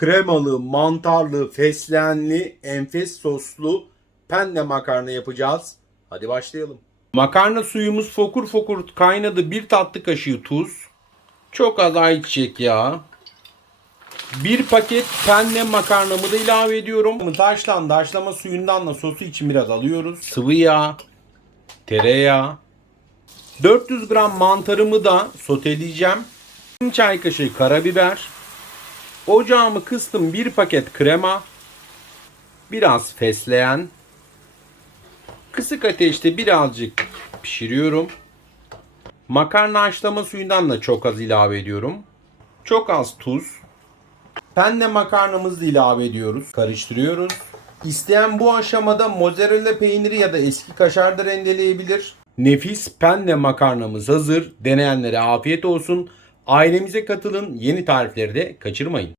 kremalı, mantarlı, fesleğenli, enfes soslu penne makarna yapacağız. Hadi başlayalım. Makarna suyumuz fokur fokur kaynadı. Bir tatlı kaşığı tuz. Çok az ayçiçek yağı. Bir paket penne makarnamı da ilave ediyorum. Taşlandı. Haşlama suyundan da sosu için biraz alıyoruz. Sıvı yağ, tereyağı, 400 gram mantarımı da soteleyeceğim. 1 çay kaşığı karabiber. Ocağımı kıstım bir paket krema. Biraz fesleğen. Kısık ateşte birazcık pişiriyorum. Makarna haşlama suyundan da çok az ilave ediyorum. Çok az tuz. Penne makarnamızı ilave ediyoruz. Karıştırıyoruz. İsteyen bu aşamada mozzarella peyniri ya da eski kaşar da rendeleyebilir. Nefis penne makarnamız hazır. Deneyenlere afiyet olsun. Ailemize katılın. Yeni tarifleri de kaçırmayın.